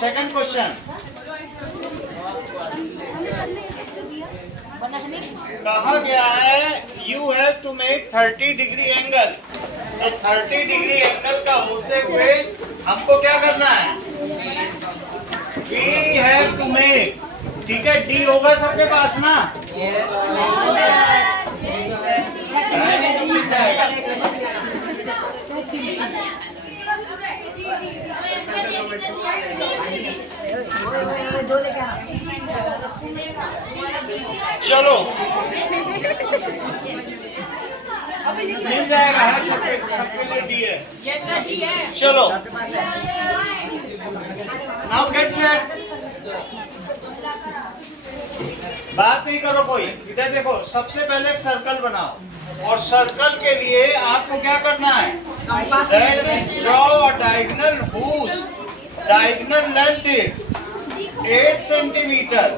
Second question, कहा गया है you have to make 30 degree angle. तो 30 डिग्री एंगल का होते हुए हमको क्या करना है? वी हैव टू मेक, ठीक है। डी होगा सबके पास ना? चलो मिल जाएगा, सबके लिए डी है। चलो नाउ गेट सेट। बात नहीं करो कोई, इधर देखो। सबसे पहले एक सर्कल बनाओ और सर्कल के लिए आपको क्या करना है? Draw a diagonal whose diagonal length is 8 centimetre.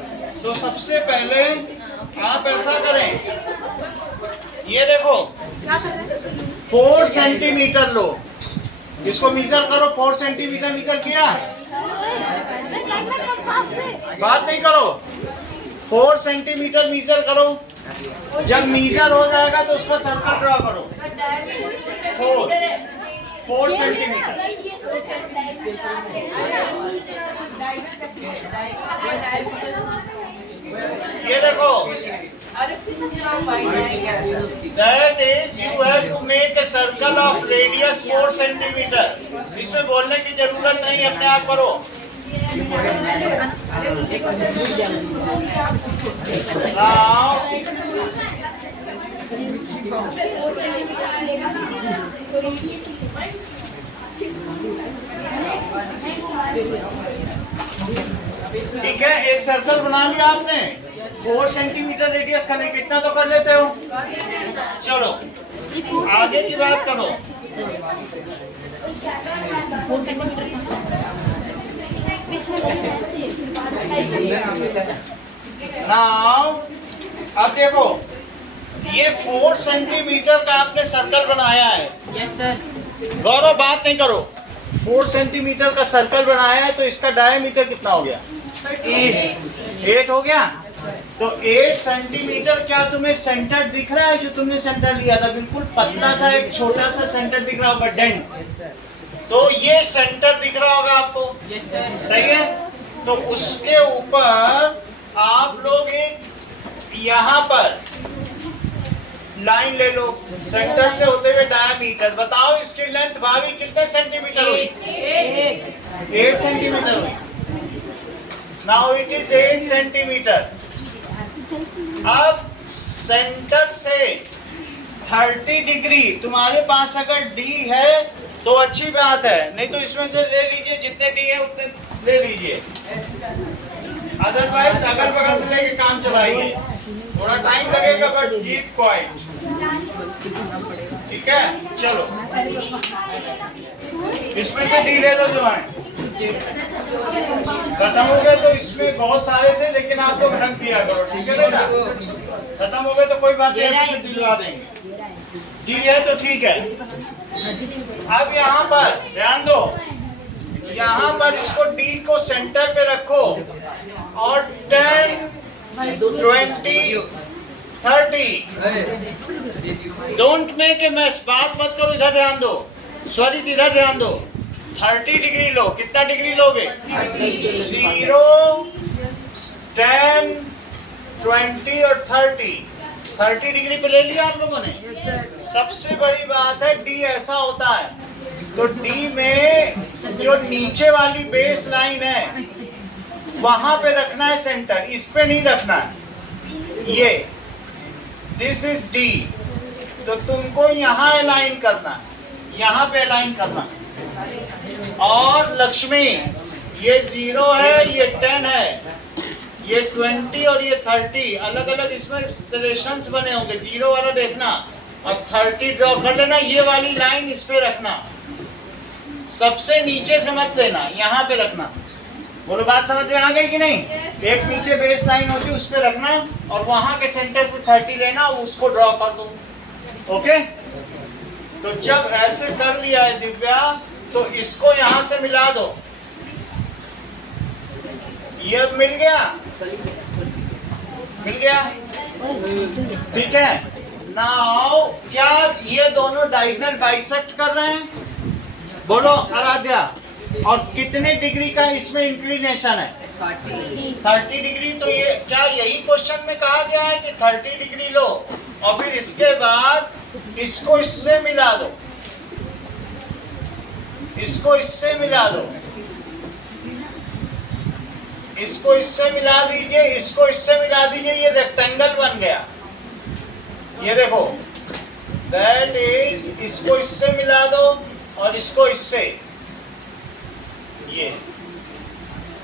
तो सबसे पहले आप ऐसा करें, ये देखो 4 सेंटीमीटर लो, इसको मीजर करो। 4 सेंटीमीटर मीजर किया? बात नहीं करो, 4 सेंटीमीटर मीजर करो। जब मीजर हो जाएगा तो उसका सर्कल ड्रॉ करो। 4 सेंटीमीटर। ये देखो, that is you have to make a circle of radius 4 centimetre. इसमें बोलने की जरूरत नहीं, अपने आप करो। ठीक है, एक सर्कल बना लिया आपने। 4 सेंटीमीटर रेडियस का, नहीं कितना तो कर लेते हो। चलो आगे की बात करो। नाउ अब देखो, ये 4 सेंटीमीटर का आपने सर्कल बनाया है। Yes sir. गौरव बात नहीं करो। 4 सेंटीमीटर का सर्कल बनाया है तो इसका डायमीटर कितना हो गया? 8 हो गया। तो 8 सेंटीमीटर क्या तुम्हें सेंटर दिख रहा है? जो तुमने सेंटर लिया था बिल्कुल पतला सा एक छोटा सा सेंटर दिख रहा होगा, डेंट। तो ये सेंटर दिख रहा होगा आपको। Yes sir. सही है। तो उसके ऊपर आप लोग एक यहाँ पर लाइन ले लो, सेंटर से होते हुए डायमीटर। बताओ इसकी लेंथ भाभी कितने सेंटीमीटर हुई? 8 सेंटीमीटर हुई। Now it is 8 centimetre. अब सेंटर से 30 डिग्री तुम्हारे पास अगर डी है तो अच्छी बात है, नहीं तो इसमें से ले लीजिए, जितने डी है उतने ले लीजिए। अदरवाइज अगल बगल से लेके काम चलाइए, थोड़ा टाइम लगेगा बट कीप क्वाइट। ठीक है, चलो इसमें से डी ले लो जो है। खत्म हो गए तो इसमें बहुत सारे थे, लेकिन आप लोग ढंग दिया करो। ठीक है बेटा, खत्म हो गए तो कोई बात नहीं, दिलवा देंगे। डी है तो ठीक है। अब यहाँ पर ध्यान दो, यहाँ पर इसको डी को सेंटर पे रखो और 10, 20, 30। Don't make a mess. बात मत करो, इधर ध्यान दो। सॉरी, इधर ध्यान दो। 30 डिग्री लो। कितना डिग्री लोगे? 0, 10, 20 और 30। 30 डिग्री पे ले लिया आप लोगों ने। सबसे बड़ी बात है, डी ऐसा होता है तो डी में जो नीचे वाली बेस लाइन है वहां पे रखना है सेंटर, इस पे नहीं रखना है। ये दिस इज डी, तो तुमको यहाँ अलाइन करना है, यहाँ पे अलाइन करना है। और लक्ष्मी, ये 0 है, ये 10 है, ये 20 और ये 30 अलग अलग इसमें सेलेक्शंस बने होंगे। 0 वाला देखना और 30 ड्रॉ कर लेना। ये वाली लाइन इस पे रखना, सबसे नीचे से मत लेना, यहाँ पे रखना। बोलो बात समझ में आ गई कि नहीं? एक नीचे बेस लाइन होती है उस पे रखना और वहां के सेंटर से 30 लेना, उसको ड्रॉ कर दो। ओके, तो जब ऐसे कर लिया है दिव्या, तो इसको यहाँ से मिला दो। ये अब मिल गया, मिल गया, ठीक है। नाउ क्या ये दोनों डायगोनल बाइसेक्ट कर रहे हैं? बोलो आराध्या। और कितने डिग्री का इसमें इंक्लिनेशन है? 30 डिग्री। तो ये क्या यही क्वेश्चन में कहा गया है कि 30 डिग्री लो और फिर इसके बाद इसको इससे मिला दो, इसको इससे मिला दो, इसको इससे मिला दीजिए, इसको इससे मिला दीजिए, ये रेक्टेंगल बन गया। ये देखो, दैट इज, इसको इससे मिला दो और इसको इससे, ये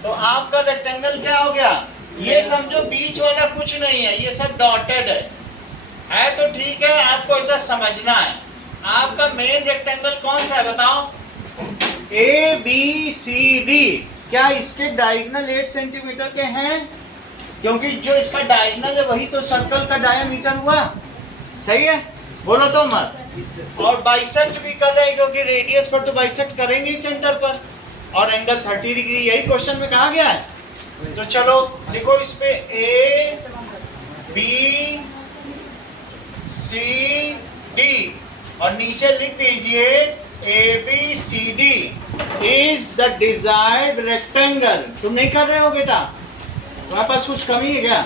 तो आपका रेक्टेंगल क्या हो गया? ये समझो बीच वाला कुछ नहीं है, ये सब डॉटेड है तो ठीक है, आपको ऐसा समझना है। आपका मेन रेक्टेंगल कौन सा है बताओ? A B C D. क्या इसके डायगोनल 8 सेंटीमीटर के हैं? क्योंकि जो इसका डायगोनल है वही तो सर्कल का डायमीटर हुआ, सही है? बोलो तो मत। और बाइसेक्ट भी कर रहे हैं क्योंकि रेडियस पर तो बाइसेक्ट करेंगे ही सेंटर पर, और एंगल 30 डिग्री यही क्वेश्चन में कहा गया है। तो चलो लिखो इस पे ए बी सी डी और नीचे लिख दीजिए A B C D is the desired rectangle. तुम नहीं कर रहे हो बेटा? तुम्हारे पास कुछ कमी है क्या?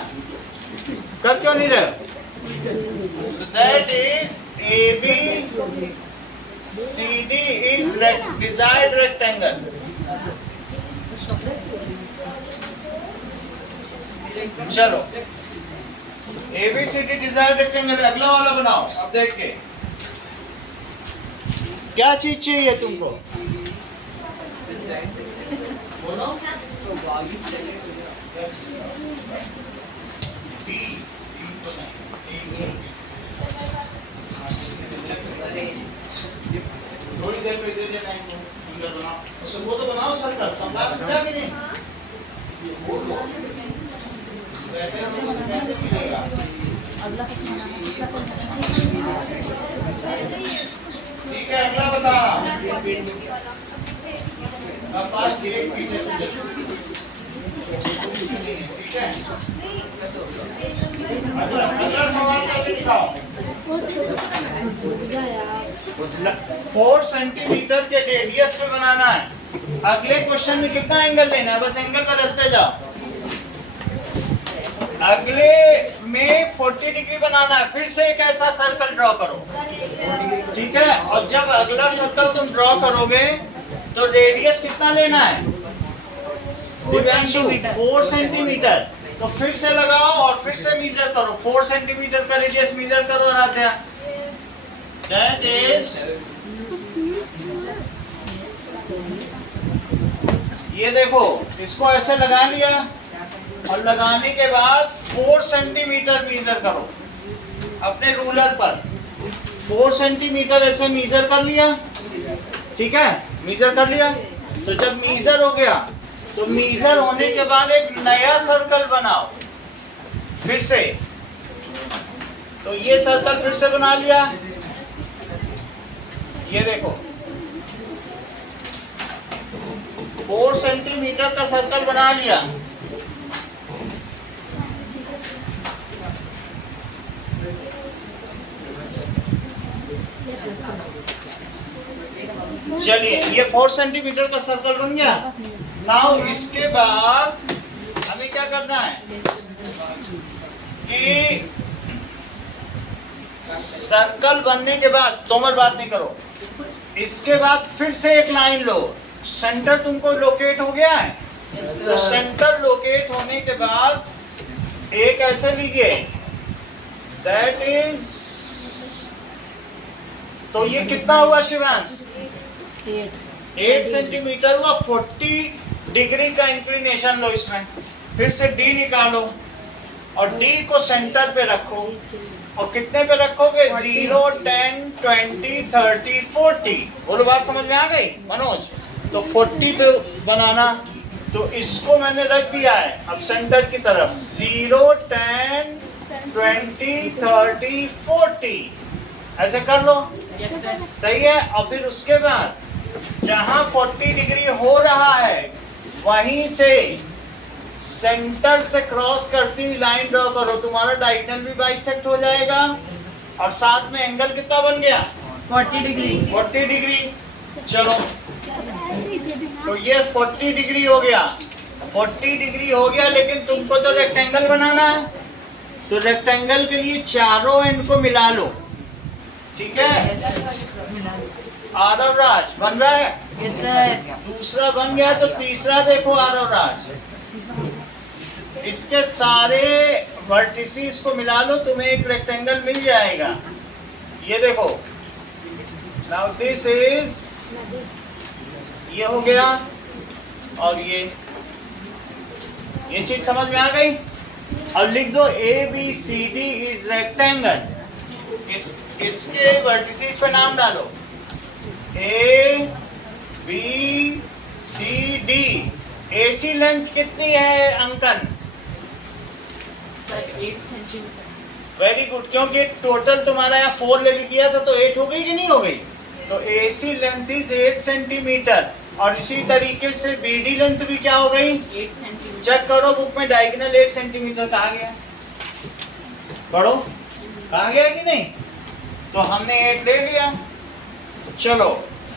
कर क्यों नहीं रहे? That is A B C D is desired rectangle. चलो A B C D desired rectangle, अगला वाला बनाओ। अब देख के क्या चीज चाहिए तुमको? बोलो। थोड़ी देर पे दे देना इनको, फिंगर बनाओ, उससे वो तो बनाओ सर्कल, कंपास क्या कि नहीं? कैसे मिलेगा? ठीक है, अगला बता। कंपास के पीछे से ठीक है। अगला सवाल करके दिखाओ। 4 सेंटीमीटर के रेडियस पे बनाना है। अगले क्वेश्चन में कितना एंगल लेना है? बस एंगल बदलते जाओ। अगले में 40 डिग्री बनाना है। फिर से एक ऐसा सर्कल ड्रॉ करो, ठीक है। और जब अगला सर्कल तुम ड्रॉ करोगे तो रेडियस कितना लेना है? 4 सेंटीमीटर। तो फिर से लगाओ और फिर से मीजर करो। 4 सेंटीमीटर का रेडियस मीजर करो आराध्या। दैट इज, ये देखो, इसको ऐसे लगा लिया और लगाने के बाद 4 सेंटीमीटर मीजर करो अपने रूलर पर। 4 सेंटीमीटर ऐसे मीजर कर लिया, ठीक है। मीजर कर लिया तो जब मीजर हो गया तो मीजर होने के बाद एक नया सर्कल बनाओ फिर से। तो ये सर्कल फिर से बना लिया, ये देखो 4 सेंटीमीटर का सर्कल बना लिया। चलिए, ये 4 सेंटीमीटर का सर्कल बन गया। नाउ इसके बाद हमें क्या करना है कि सर्कल बनने के बाद, तोमर बात नहीं करो, इसके बाद फिर से एक लाइन लो। सेंटर तुमको लोकेट हो गया है, तो सेंटर लोकेट होने के बाद एक ऐसे लीजिए, दैट इज, तो ये कितना हुआ शिवांश? 8 सेंटीमीटर हुआ। 40 डिग्री का इंक्लिनेशन लो इसमें। फिर से डी निकालो और डी को सेंटर पे रखो। और कितने पे रखोगे? 0, 10, 20, 30, 40। बोलो, बात समझ में आ गई मनोज? तो 40 पे बनाना। तो इसको मैंने रख दिया है अब सेंटर की तरफ। 0, 10, 20, 30, 40 ऐसे कर लो। सही है। और फिर उसके बाद जहां 40 डिग्री हो रहा है वहीं से सेंटर से क्रॉस करती हुई लाइन ड्रॉ करो, तुम्हारा डायगोनल भी बाइसेक्ट हो जाएगा और साथ में एंगल कितना बन गया 40 डिग्री। 40 डिग्री। चलो तो ये 40 डिग्री हो गया, 40 डिग्री हो गया, लेकिन तुमको तो रेक्टेंगल बनाना है, तो रेक्टेंगल के लिए चारों एंड को मिला लो, ठीक है। आरव राज बन रहा है, यस सर। दूसरा बन गया, तो तीसरा देखो आरव राज, इसके सारे वर्टिसेस को मिला लो, तुम्हें एक रेक्टेंगल मिल जाएगा। ये देखो, नाउ दिस इज, ये हो गया और ये चीज समझ में आ गई। अब लिख दो A B C D is rectangle, इसके वर्टिसेस पे नाम डालो, A B C D. AC length कितनी है Ankan? Sir 8 centimetre. Very good, क्योंकि टोटल तुम्हारा यहाँ 4 लेके किया था तो 8 हो गई कि नहीं हो गई? तो एसी लेंथ इज 8 सेंटीमीटर और इसी तरीके से बीडी लेंथ भी क्या हो गई 8 सेंटीमीटर। चेक करो बुक में, डायगोनल 8 सेंटीमीटर कहा गया, पढ़ो कहा गया कि नहीं? तो हमने 8 ले लिया। चलो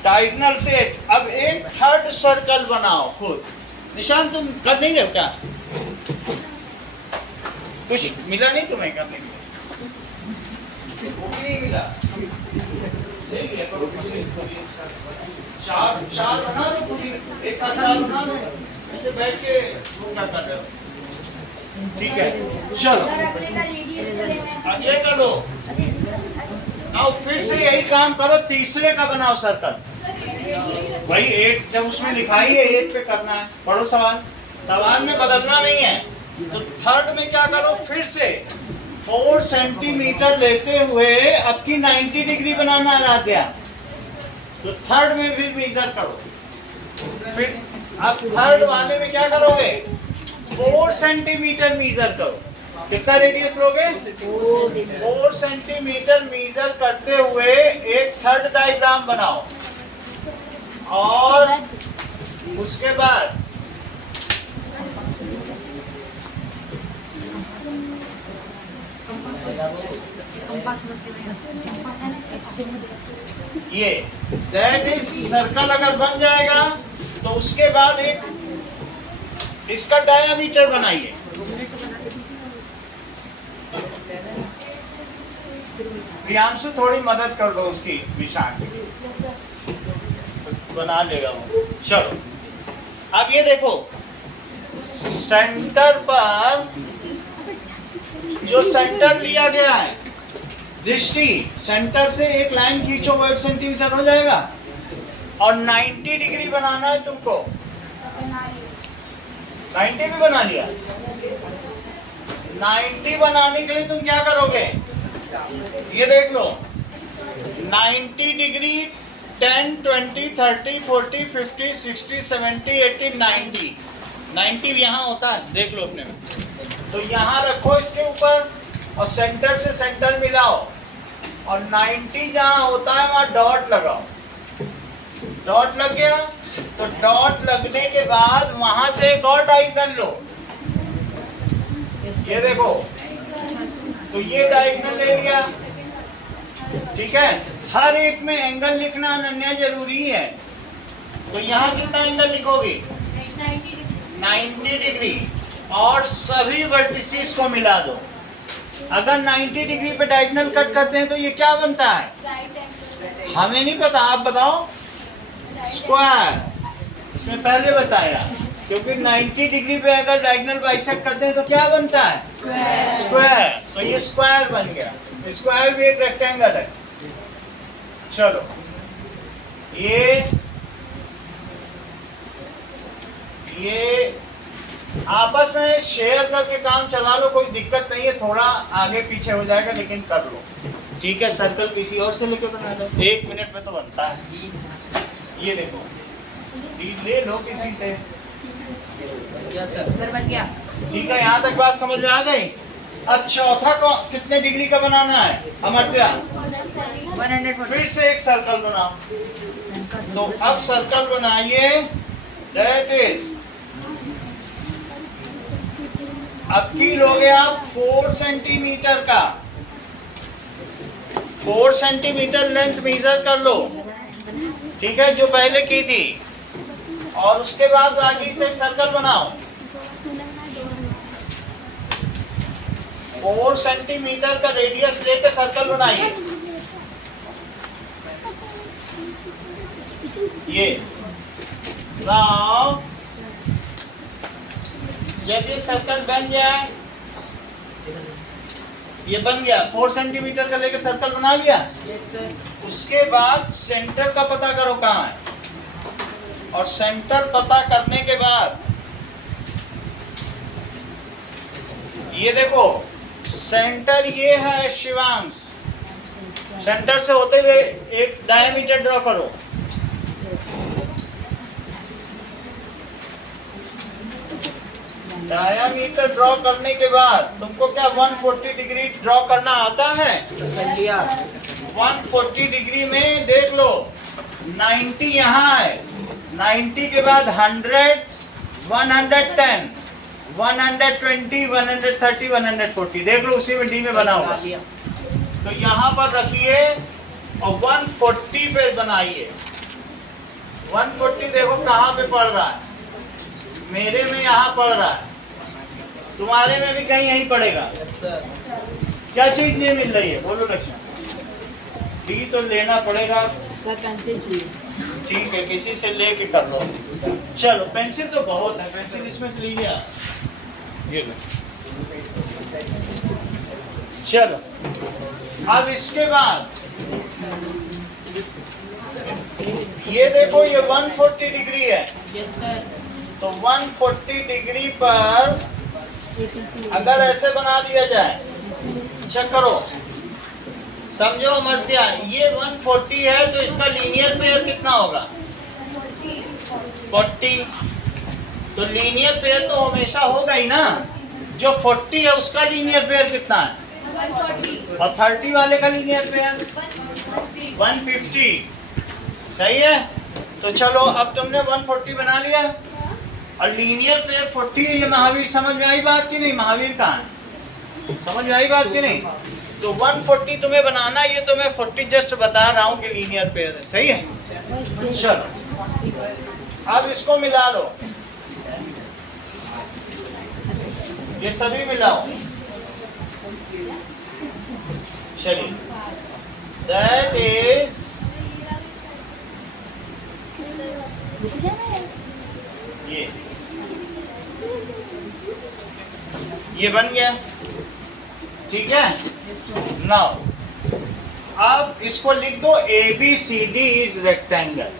डायगोनल से 8। अब एक थर्ड सर्कल बनाओ खुद। निशान तुम कर नहीं रहे क्या? कुछ मिला नहीं तुम्हें करने के लिए? वो भी नहीं मिला, ले लिया करो। चार बना लो पूरी, एक साथ 4 बना लो, ऐसे बैठ के वो क्या कर रहे हो? ठीक है, चलो अगले का लो। अब फिर से यही काम करो, तीसरे का बनाओ सर्कल। वही 8 जब उसमें लिखा ही है 8 पे करना है। पढ़ो सवाल, सवाल में बदलना नहीं है। तो थर्ड में क्या करो, फिर से 4 सेंटीमीटर लेते हुए अब की 90 डिग्री बनाना आराध्या। तो थर्ड में भी मेजर करो। फिर अब थर्ड वाले में क्या करोगे, 4 सेंटीमीटर मेजर करो। कितना रेडियस लोगे? 4 सेंटीमीटर मेजर करते हुए एक थर्ड डायग्राम बनाओ और उसके बाद ये दैट इज सर्कल अगर बन जाएगा तो उसके बाद एक इसका डायामीटर बनाइए। प्रियांशु थोड़ी मदद कर दो उसकी, निशान बना लेगा वो। चलो अब ये देखो, सेंटर पर जो सेंटर लिया गया है, दृष्टि सेंटर से एक लाइन खींचो, 8 सेंटीमीटर हो जाएगा और 90 डिग्री बनाना है तुमको। 90 भी बना लिया। 90 बनाने के लिए तुम क्या करोगे, ये देख लो, 90 डिग्री 10, 20, 30, 40, 50, 60, 70, 80, 90। 90 यहाँ होता है, देख लो अपने में। तो यहाँ रखो इसके ऊपर और सेंटर से सेंटर मिलाओ और 90 जहाँ होता है वहाँ डॉट लगाओ। डॉट लग गया, तो डॉट लगने के बाद वहां से एक और डायगोनल लो। ये देखो, तो ये डायगोनल ले लिया, ठीक है। हर एक में एंगल लिखना अनन्य जरूरी है। तो यहाँ कितना एंगल लिखोगे 90 डिग्री और सभी वर्टिसेस को मिला दो। अगर 90 डिग्री पे डायगोनल कट करते हैं तो ये क्या बनता है, हमें नहीं पता, आप बताओ। स्क्वायर, इसमें पहले बताया, क्योंकि 90 डिग्री पे अगर डायगोनल बाइसेक्ट करते हैं तो क्या बनता है, स्क्वायर। तो ये स्क्वायर बन गया। स्क्वायर भी एक रेक्टेंगल है। चलो ये आपस में शेयर करके काम चला लो, कोई दिक्कत नहीं है। थोड़ा आगे पीछे हो जाएगा लेकिन कर लो, ठीक है। सर्कल किसी और से लेके बना लो, 1 मिनट में तो बनता है। ये देखो, ले लो किसी से। सर बन गया, ठीक है, यहाँ तक बात समझ में आ गई। अब चौथा को कितने डिग्री का बनाना है अमर्त्या? 140। फिर से एक सर्कल बनाओ। तो अब सर्कल बनाइए, दैट इज अब की लोगे आप 4 सेंटीमीटर का, 4 सेंटीमीटर लेंथ मेजर कर लो, ठीक है, जो पहले की थी। और उसके बाद बाकी से एक सर्कल बनाओ, 4 सेंटीमीटर का रेडियस लेकर सर्कल बनाइए। ये नाउ जब ये सर्कल बन जाए, ये बन गया, 4 सेंटीमीटर का लेकर सर्कल बना लिया। Yes, sir. उसके बाद सेंटर का पता करो कहाँ है, और सेंटर पता करने के बाद ये देखो सेंटर ये है शिवांश, सेंटर से होते हुए एक डायमीटर ड्रॉ करो। डायमीटर ड्रॉ करने के बाद तुमको क्या 140 डिग्री ड्रॉ करना आता है? 140 डिग्री में देख लो 90 यहाँ है, 90 के बाद 100, 110, 120, 130, 140, देख लो उसी में डी में बना होगा। तो यहाँ पर रखिए और 140 पे बनाइए। 140 देखो कहाँ पे पड़ रहा है, मेरे में यहाँ पड़ रहा है, तुम्हारे में भी कहीं यहीं पड़ेगा। क्या चीज नहीं मिल रही है, बोलो लक्ष्मण? डी तो लेना पड़ेगा। सर पेंसिल चाहिए। ठीक है, किसी से लेके कर लो। चलो पेंसिल तो बहुत है, पेंसिल इसमें से लीजिए आप। ये लो। चलो अब इसके बाद ये देखो ये 140 डिग्री है, Yes, sir. तो 140 डिग्री पर अगर ऐसे बना दिया जाए, चेक करो, समझो मर्दिया, ये 140 है तो इसका लीनियर पेयर कितना होगा? 40। तो लीनियर पेयर तो हमेशा होगा ही ना, जो 40 है उसका लीनियर पेयर कितना है? 140, और 30 वाले का लीनियर पेयर 150। सही है, तो चलो अब तुमने 140 बना लिया और लीनियर पेयर 40 है। ये महावीर समझ में आई बात की नहीं? महावीर कहाँ है, समझ में आई बात की नहीं? तो 140 तुम्हें बनाना, ये तो मैं 40 जस्ट बता रहा हूँ कि लीनियर पेयर है। सही है, चलो अब इसको मिला लो, ये सभी मिलाओ। चलिए, दैट इज ये बन गया, ठीक है। नाउ अब इसको लिख दो ABCD इज रेक्टेंगल,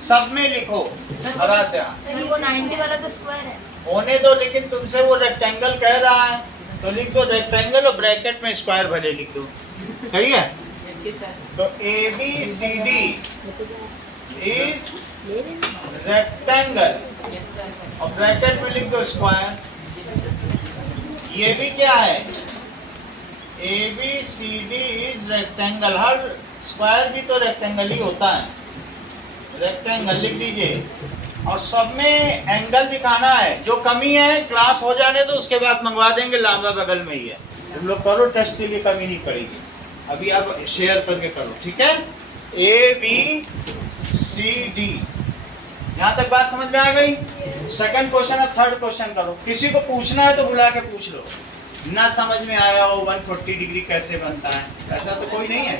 सब में लिखो। लगाते हैं सर वो 90 वाला तो स्क्वायर है। होने दो, लेकिन तुमसे वो रेक्टेंगल कह रहा है तो लिख दो रेक्टेंगल और ब्रैकेट में स्क्वायर भले लिख दो। सही है, तो ABCD इज रेक्टेंगल और ब्रैकेट में लिख दो स्क्वायर। ये भी क्या है? ABCD is rectangle, her square भी तो रेक्टेंगल ही होता है, रेक्टेंगल लिख दीजिए। और सब में एंगल दिखाना है, जो कमी है क्लास हो जाने तो उसके बाद मंगवा देंगे, लांबा बगल में ही है। तुम लोग करो, टेस्ट के लिए कमी नहीं पड़ेगी। अभी आप शेयर करके करो, ठीक है। ABCD, यहाँ तक बात समझ में आ गई? सेकंड क्वेश्चन, अब थर्ड क्वेश्चन करो। किसी को पूछना है तो बुला के पूछ लो, ना समझ में आया हो 140 डिग्री कैसे बनता है, ऐसा तो कोई नहीं है।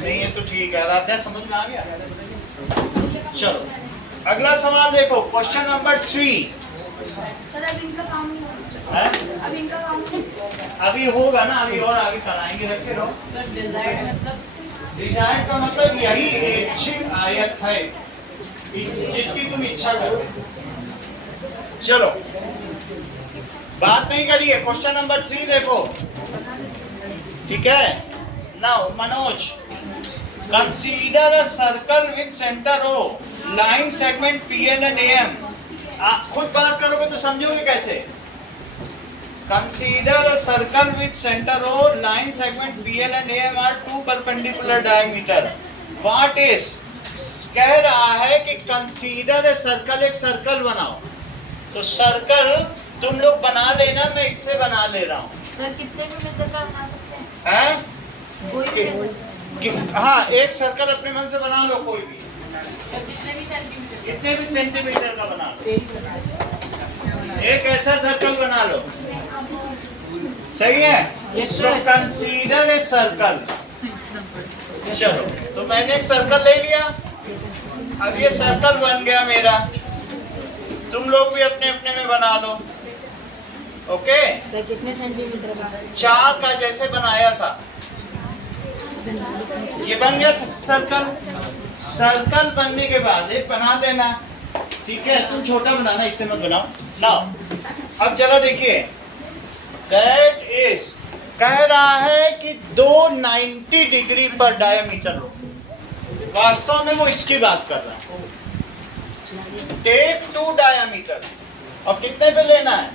नहीं है तो ठीक है, आराध्या समझ में आ गया? चलो अगला सवाल देखो, क्वेश्चन नंबर 3। सर अब इनका काम नहीं होगा। है? अब इनका काम नहीं होगा। अभी होगा ना, अभी और आगे कराएंगे, रखे रहो। सर डिजायर्ड मतलब? डिजाइन का मतलब यही इच्छित आयत है जिसकी तुम इच्छा करो। चलो बात नहीं करिए, क्वेश्चन नंबर 3 देखो, ठीक है। Now Manoj, consider a circle with centre O, line segment PL and AM। आप खुद बात करोगे तो समझोगे कैसे। Consider a circle with centre O, line segment PL and AM are two perpendicular diameter. What is, कह रहा है कि कंसीडर ए सर्कल, एक सर्कल बनाओ। तो सर्कल तुम लोग बना लेना, मैं इससे बना ले रहा हूँ। सर कितने भी मेजर का बना सकते हैं? हैं? कोई भी measure? हाँ, एक सर्कल अपने मन से बना लो, कोई भी, कितने भी सेंटीमीटर कितने भी सेंटीमीटर का बना लो। एक ऐसा सर्कल बना लो, सही है? Yes, so sir. Consider a circle. चलो, तो मैंने एक सर्कल ले लिया, अब ये सर्कल बन गया मेरा, तुम लोग भी अपने अपने में बना लो। ओके, सर कितने सेंटीमीटर का? 4 का जैसे बनाया था, ये बन गया सर्कल। सर्कल बनने के बाद एक बना देना, ठीक है? तुम छोटा बनाना, इससे मत बनाओ। नाउ अब जरा देखिए, दैट इज कह रहा है कि 290 डिग्री पर डायमीटर लो। वास्तव में वो इसकी बात कर रहा है। टेक 2 डायमीटर, और कितने पे लेना है?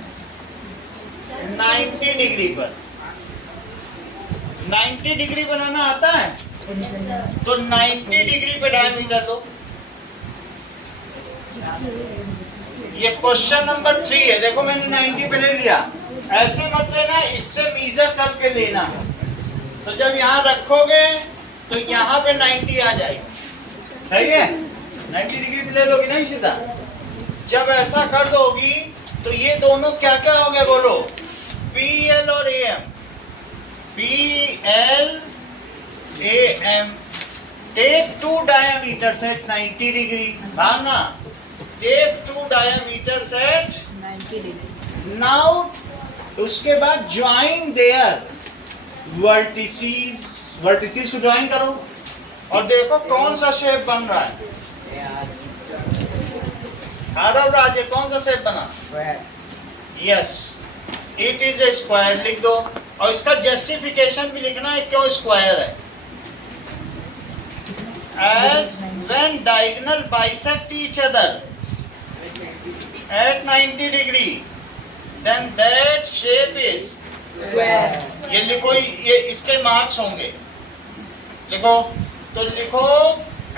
90 डिग्री पर। 90 डिग्री बनाना आता है, तो 90 डिग्री पे डायमीटर लो। ये क्वेश्चन नंबर 3 है। देखो मैंने 90 पे ले लिया, ऐसे मत लेना, इससे मीजर करके लेना। तो जब यहाँ रखोगे तो यहाँ पे 90 आ जाएगी, सही है? 90 डिग्री पे ले लोगी ना इशिता? जब ऐसा कर दोगी तो ये दोनों क्या क्या हो गए बोलो? PL और AM। PL AM। Take 2 diameters at 90 degree. Bhavna, take 2 diameters at 90 degree. Now उसके बाद ज्वाइन देयर वर्टिसेस। वर्टिसेस को ज्वाइन करो और देखो कौन सा शेप बन रहा है। आरव राज, ये कौन सा शेप बना? Yes, it is a square. लिख दो, और इसका जस्टिफिकेशन भी लिखना है क्यों स्क्वायर है। As when diagonal bisect each other at 90 degree, then that shape is square. ये लिखो, ये इसके मार्क्स होंगे। लिखो, तो लिखो,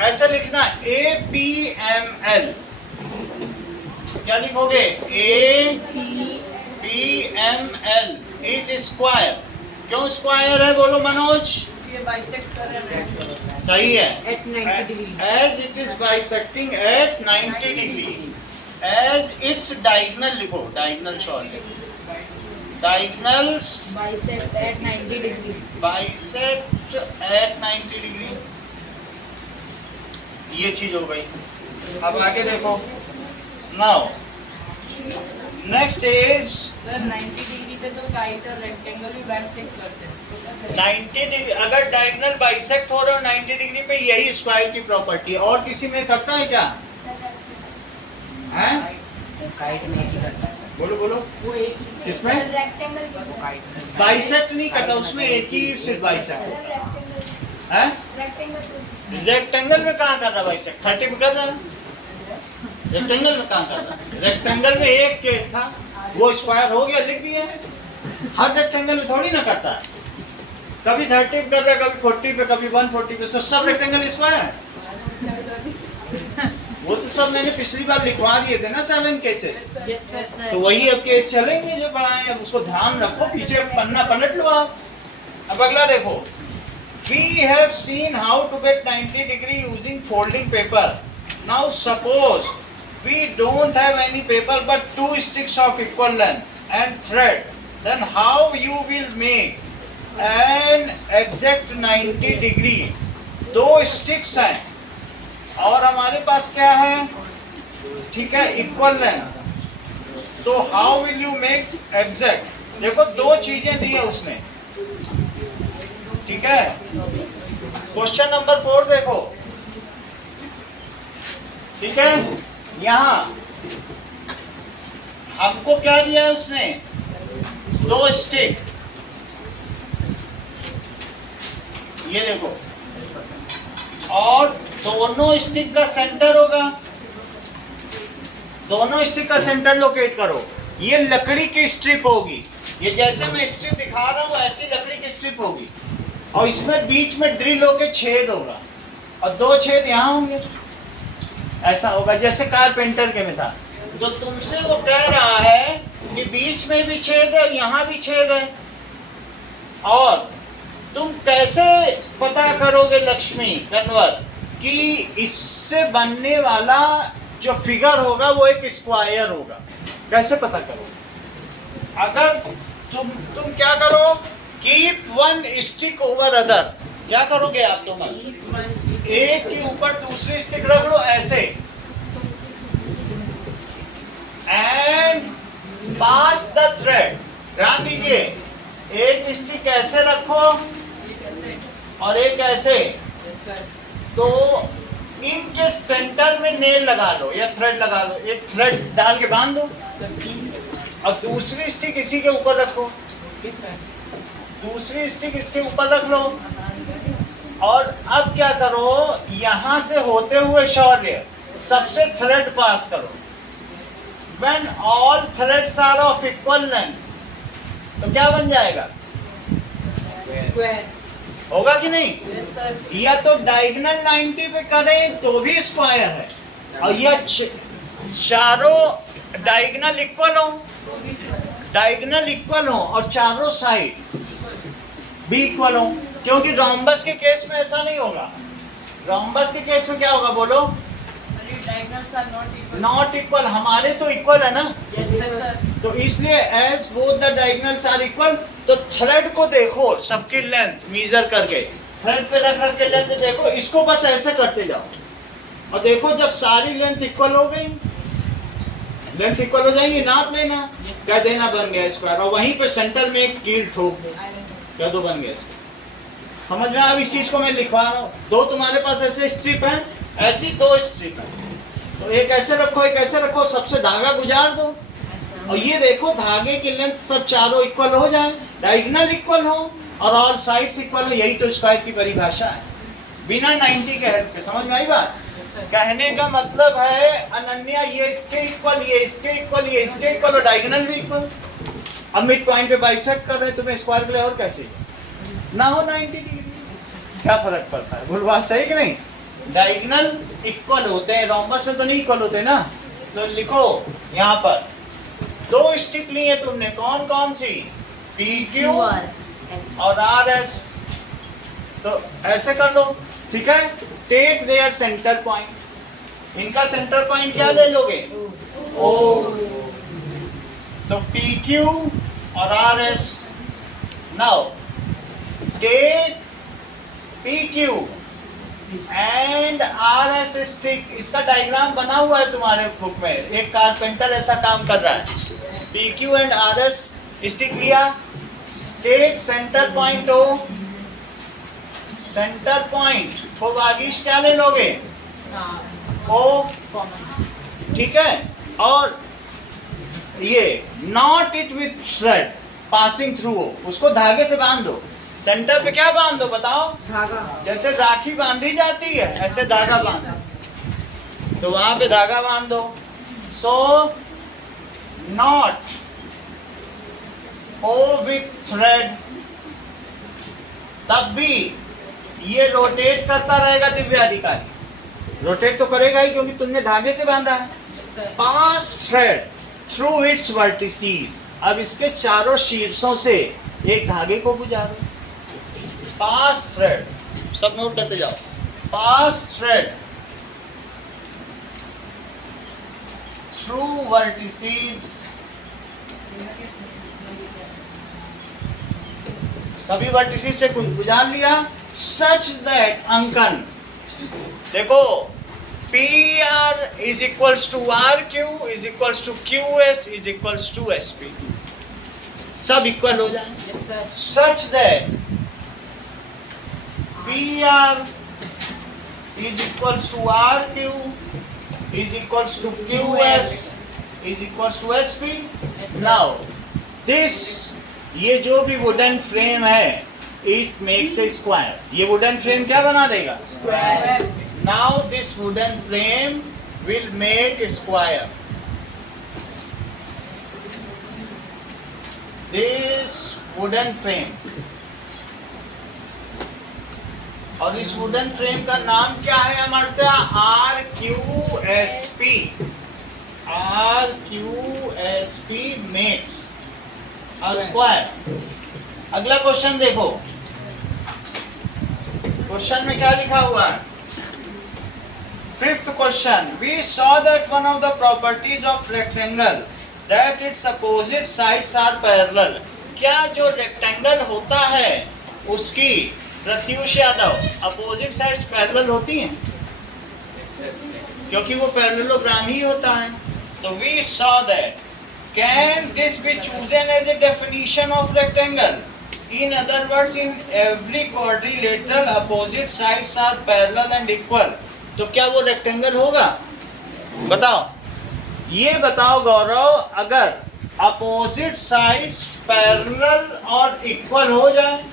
ऐसे लिखना APML। क्या लिखोगे? APML is square. क्यों स्क्वायर है बोलो मनोज? ये बाइसेक्ट कर रहे हैं सही है, at 90 degree. As it is bisecting at 90 degree, as it's diagonal. लिखो diagonal, sorry, diagonals bisect at 90 degree. Bisect at 90 degree. ये चीज हो गई। अब आगे देखो, now next is sir 90 degree पे तो काइट और रेक्टेंगल भी बाइसेक्ट करते हैं। 90 डिग्री। अगर डायगोनल बाइसेक्ट हो रहा है 90 डिग्री पे, यही स्क्वायर की प्रॉपर्टी है। और किसी में करता है क्या? हैं? काइट में ही करता है। बोलो बोलो, वो एक ही किसमें? रेक्टेंगल काइट में बाइसेक्ट नहीं करता, उसमें एक ही सिर्फ बाइसेक्ट होता है। हैं? रेक्टेंगल रेक्टेंगल में कहाँ कर रहा बाइसेक्ट? 30 में कर रहा है। रेक्टेंगल में कहाँ कर रहा है? रेक्टेंगल में एक केस था, वो स्क्वायर हो गया, लिख दिया। हर रेक्टेंगल में थोड़ी ना करता है, कभी 30 पे कर रहा है, कभी 40 पे, कभी 140 पे। तो सब रेक्टेंगल स्क्वायर है। वो तो सब मैंने पिछली बार लिखवा दिए थे ना, 7 केसेस। Yes sir. तो वही अब केस चलेंगे जो पढ़ाए हैं, उसको ध्यान रखो, पीछे पन्ना पलट लो आप। अब अगला देखो, we have seen how to get 90 degree using folding paper. Now suppose we don't have any paper but 2 sticks of equal length and thread, then how you will make an exact 90 degree? 2 sticks हैं और हमारे पास क्या है? ठीक है, equal length. तो how will you make exact? देखो 2 चीजें दी है उसने, ठीक है? क्वेश्चन नंबर 4 देखो, ठीक है? यहां हमको क्या दिया है उसने? 2 स्टिक। ये देखो, और दोनों स्टिक का सेंटर होगा। दोनों स्टिक का सेंटर लोकेट करो। ये लकड़ी की स्ट्रिप होगी, ये जैसे मैं स्ट्रिप दिखा रहा हूँ ऐसी लकड़ी की स्ट्रिप होगी, और इसमें बीच में ड्रिल होके छेद होगा, और 2 छेद यहाँ होंगे। ऐसा होगा जैसे कारपेंटर के में था। तो तुमसे वो कह रहा है कि बीच में भी छेद है, यहाँ भी छेद है। और तुम कैसे पता करोगे लक्ष्मी कन्वर कि इससे बनने वाला जो फिगर होगा वो एक स्क्वायर होगा? कैसे पता करोगे? अगर तुम क्या करो, keep one stick over other. क्या करोगे आप? तुम एक के ऊपर दूसरी स्टिक रख लो ऐसे, एंड पास द थ्रेड। ध्यान दीजिए, एक स्टिक ऐसे रखो और एक ऐसे, तो इनके सेंटर में नेल लगा लो या थ्रेड लगा लो, एक थ्रेड डाल के बांध दो और दूसरी स्टिक इसी के ऊपर रखो, दूसरी स्टिक इसके ऊपर रख लो। और अब क्या करो, यहां से होते हुए शौर्य सबसे थ्रेड पास करो। When all threads are of equal length, तो क्या बन जाएगा? स्क्वायर। होगा कि नहीं? Yes sir. या तो डायगोनल 90 पे करें तो भी स्क्वायर है, और या चारों डायगोनल इक्वल हो, डायगोनल इक्वल हो और चारों साइड भी इक्वल हो। क्योंकि रोम्बस के केस में ऐसा नहीं होगा। रोम्बस के केस में क्या होगा बोलो? Diagonals are not equal. Not equal, हमारे तो इक्वल है ना। Yes sir. तो इसलिए as both the diagonals are equal, तो थ्रेड को देखो सबकी लेंथ मेजर करके, थ्रेड पे रख रख के लेंथ देखो, इसको बस ऐसे करते जाओ और देखो जब सारी लेंथ इक्वल हो गई, लेंथ इक्वल हो जाएंगी, नाप लेना, क्या देना बन गया स्क्वायर, और वहीं पे सेंटर में एक कील ठोक दो, क्या दो बन गया स्क्वायर। समझ में? अब इस चीज को मैं लिखवा रहा हूँ। दो तुम्हारे पास ऐसे स्ट्रिप है, ऐसी दो स्ट्रिप है, तो एक ऐसे रखो एक ऐसे रखो, सबसे धागा गुजार दो और ये देखो धागे की लेंथ सब चारों इक्वल हो जाए, डायगोनल इक्वल हो और ऑल साइड्स इक्वल हो। यही तो स्क्वायर की परिभाषा है, बिना 90 के हेल्प के। समझ में आई बात? कहने का मतलब है अनन्या, ये इसके इक्वल, ये इसके इक्वल, ये इसके इक्वल और डायगोनल भी इक्वल। अब मिड पॉइंट पे बाइसेक्ट कर रहे हैं, तुम्हें स्क्वायर के लिए और क्या चाहिए? ना हो 90 डिग्री, क्या फर्क पड़ता है? बोल बात सही कि नहीं? डायगोनल इक्वल होते हैं, रोम्बस में तो नहीं इक्वल होते ना। तो लिखो यहाँ पर दो स्टिक ली है तुमने, कौन कौन सी? PQ और RS। तो ऐसे कर लो, ठीक है। टेक देयर सेंटर पॉइंट, इनका सेंटर पॉइंट क्या ले लोगे? O। तो PQ और RS। Now take PQ and RS stick. इसका डायग्राम बना हुआ है तुम्हारे बुक में, एक कारपेंटर ऐसा काम कर रहा है। PQ एंड RS स्टिक लिया, take centre point O, centre point को वागिश क्या ले लोगे? O, ठीक है। और ये not it with thread passing through O, उसको धागे से बांध दो। सेंटर पे क्या बांध दो बताओ? धागा। जैसे राखी बांधी जाती है ऐसे धागा बांध दो, तो वहां पे धागा बांध दो। So not O with thread, तब भी ये रोटेट करता रहेगा दिव्याधिकारी। रोटेट तो करेगा ही क्योंकि तुमने धागे से बांधा है। पास थ्रेड थ्रू इट्स वर्टिसेस। अब इसके चारों शीर्षों से एक धागे को गुजारो। पास थ्रेड, सब नोट करते जाओ। पास थ्रेड थ्रू वर्टिसेस, सभी वर्टिसेस से गुजार लिया। सच दैट अंकन, देखो PR is equals to RQ is equals to QS is equals to SP, सब इक्वल हो जाए। Such that PR is equals to RQ is equals to QS is equals to SP। Now this, ये जो भी wooden frame है it makes a square. ये wooden frame क्या बना देगा? Square. Now this wooden frame will make a square. This wooden frame, और इस वुडन फ्रेम का नाम क्या है हमारा? RQSP। RQSP makes square. अगला क्वेश्चन देखो, क्वेश्चन में क्या लिखा हुआ है? Fifth question, we saw that one of the properties of rectangle that its opposite sides are parallel. क्या जो रेक्टेंगल होता है उसकी Pratyush Yadav opposite sides parallel होती हैं? क्योंकि वो पैरेललोग्राम ही होता है। तो we saw that, can this be chosen as a definition of rectangle? In other words, in every quadrilateral opposite sides are parallel and equal. तो क्या वो रेक्टेंगल होगा? बताओ, ये बताओ गौरव, अगर अपोजिट साइड्स पैरेलल और इक्वल हो जाए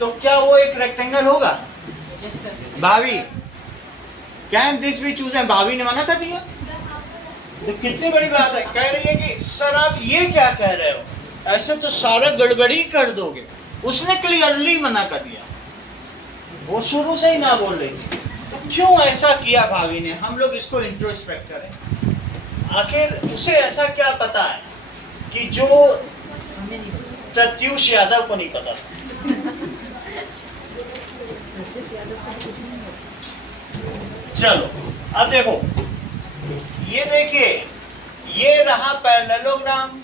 तो क्या वो एक रेक्टेंगल होगा? भाभी, कैन दिस बी चूजन? भाभी ने मना कर दिया। तो कितनी बड़ी बात है, कह रही है कि सर आप ये क्या कह रहे हो, ऐसे तो सारा गड़बड़ी कर दोगे। उसने क्लियरली मना कर दिया, वो शुरू से ही ना बोल रही थी। तो क्यों ऐसा किया भाभी ने? हम लोग इसको इंट्रोस्पेक्ट करें। आखिर उसे ऐसा क्या पता है कि जो प्रत्युष यादव को नहीं पता था? चलो अब देखो, ये देखिए, ये रहा पैरेललोग्राम।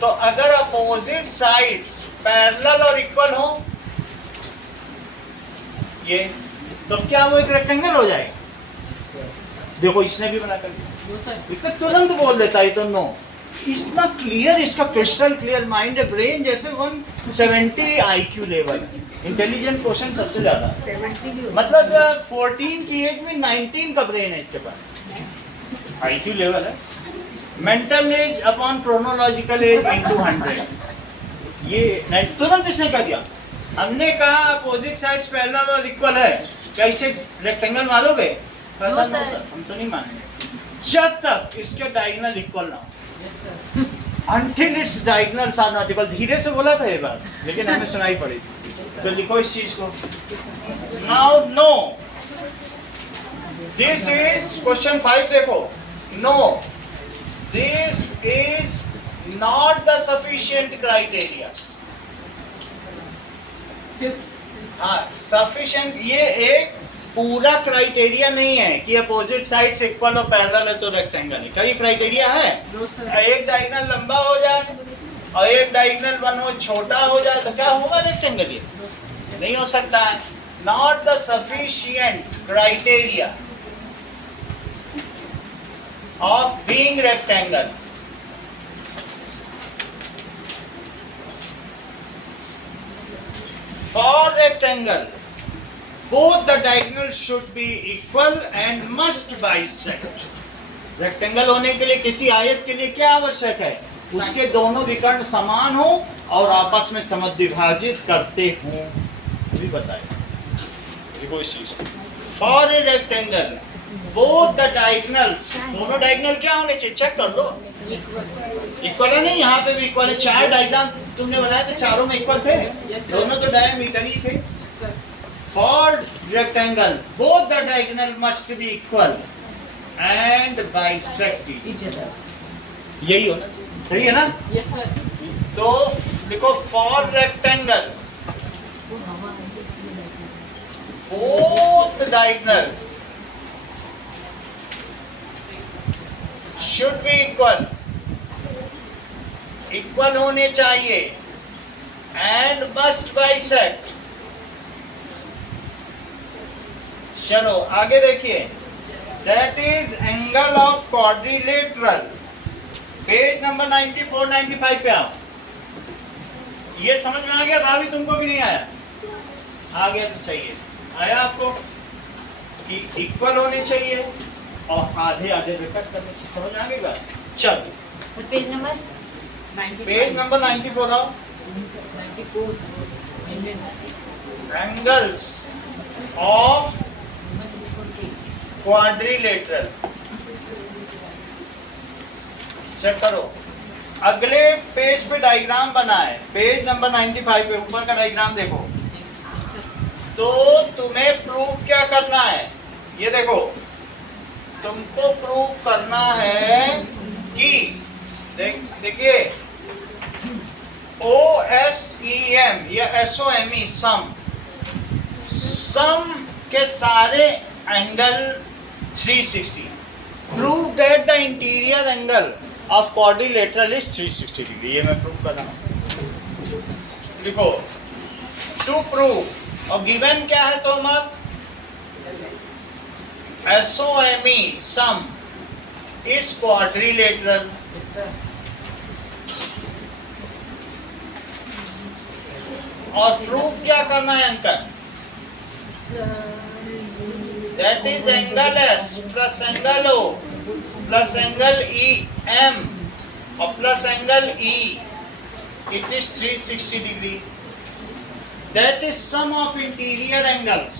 तो अगर अपोजिट साइड्स पैरेलल और इक्वल हो ये, तो क्या वो एक रेक्टेंगल हो जाएगा? देखो इसने भी मना कर दिया। इतना तुरंत बोल देता है तो नो। इतना क्लियर, इसका क्रिस्टल क्लियर माइंड है, ब्रेन जैसे 170 IQ लेवल, इंटेलिजेंट क्वेश्चन सबसे ज्यादा। मतलब 14 की एज में 19 का ब्रेन है इसके पास, IQ लेवल है। Mental as upon chronological age into 100। ये तुरंत इसने कह दिया। हमने कहा अपोजिट साइड्स पैरेलल और इक्वल है, कैसे रेक्टेंगल मारोगे? नो सर, हम तो नहीं मानेंगे जब तक इसके डायगोनल इक्वल ना हो। Until its diagonals are not equal। धीरे से बोला था ये बात, लेकिन हमें सुनाई पड़ी थी। तो लिखो इस चीज को। Now no, this is question 5। देखो, no, this is not the sufficient criteria। हाँ, sufficient ये एक पूरा क्राइटेरिया नहीं है कि अपोजिट साइड्स इक्वल और पैरेलल है तो रेक्टेंगल है। कई क्राइटेरिया है। एक डायगोनल लंबा हो जाए और एक डायगोनल वन हो छोटा हो जाए तो क्या होगा? रेक्टेंगल। ये नहीं हो सकता है। Not the sufficient criteria of being rectangle. For rectangle both the diagonals should be equal and must bisect। Rectangle होने के लिए, किसी आयत के लिए क्या आवश्यक है? उसके दोनों विकर्ण समान हो और आपस में समद्विभाजित करते हों। भी बताए देखो इस चीज। For a rectangle both the diagonals, दोनों डायगोनल क्या होने चाहिए? चेक कर लो, इक्वल है। नहीं, यहाँ पे भी इक्वल है। 4 डायग्राम तुमने बनाए थे, चारों में इक्वल थे। दोनों तो डायमीटर ही थे। For rectangle, both the diagonal must be equal and bisect each other। यही होना चाहिए, सही है ना? Yes sir। तो देखो, for rectangle both diagonals should be equal, equal होने चाहिए, and must bisect। चलो आगे देखिए, that is angle of quadrilateral. Page number 94 95 पे आओ। ये समझ में आ गया भाभी? तुमको भी नहीं आया? आ गया तो सही है। आया आपको कि इक्वल होने चाहिए और आधे आधे पे कट करने चाहिए। समझ में आ गई बात? चलो पेज नंबर 94 आओ। एंगल्स ऑफ क्वाड्रिलेटरल चेक करो। अगले पेज पे डायग्राम बना है, पेज नंबर 95 पे ऊपर का डायग्राम देखो। तो तुम्हें प्रूफ क्या करना है? ये देखो, तुमको प्रूफ करना है कि देखिए OSEM या SOME सम के सारे angle 360. Prove that the interior angle of quadrilateral is 360 degree. ये मैं प्रूव कर रहा हूँ. लिखो टू प्रूव. और गिवन क्या है तो हमारा SOME sum is quadrilateral. Yes, sir. और प्रूफ क्या करना है uncle? That is angle S plus angle O plus angle EM और plus angle E. It is 360 degree. That is sum of interior angles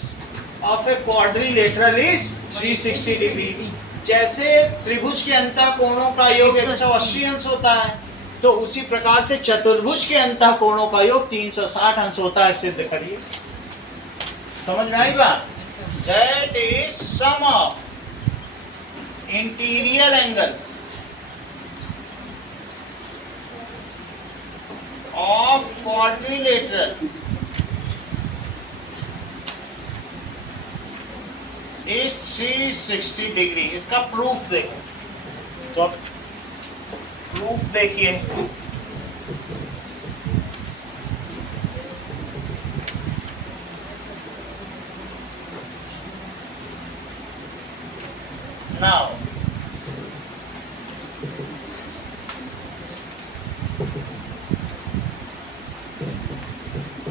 of a quadrilateral is 360 degree. जैसे त्रिभुज के अंतः कोणों का योग 180 अंश होता है, तो उसी प्रकार से चतुर्भुज के अंतः कोणों का योग 360 अंश होता है. सिद्ध करिए. समझ में आई बात? That is sum of interior angles of quadrilateral is 360 degree. इसका प्रूफ देखो. तो अब प्रूफ देखिए. नाउ